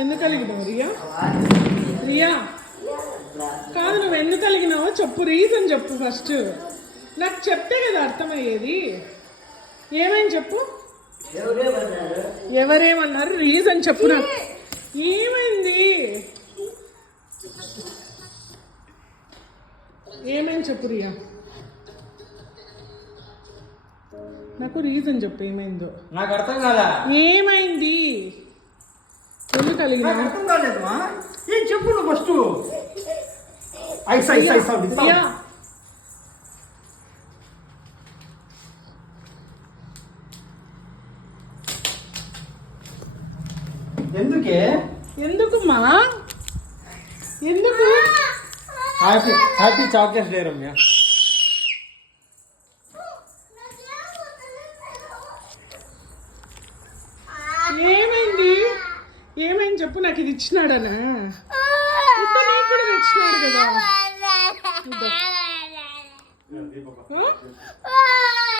ఎందుకు అలిగినావు రియా? రియా కాదు, నువ్వు ఎందుకు అలిగినావో చెప్పు, రీజన్ చెప్పు ఫస్ట్. నాకు చెప్తే కదా అర్థమయ్యేది. ఏమైంది చెప్పు. ఎవరేమన్నారు? రీజన్ చెప్పు నాకు. ఏమైంది? ఏమైంది చెప్పు రియా. నాకు రీజన్ చెప్పు ఏమైందో. నాకు అర్థం కాదా? ఏమైంది? ఎందుకు కలిగినా? అర్థం కాలేదమ్మా. ఏం చెప్పు నువ్వు ఫస్ట్. రియా ఎందుకే? ఎందుకుమ్మా? ఎందుకు? Happy chocolate day Ramya. ఏమైంది? ఏమైంది చెప్పు. నాకు ఇది ఇచ్చినాడనా? ఇప్పుడు నీకు కూడా తెచ్చినాడు కదా.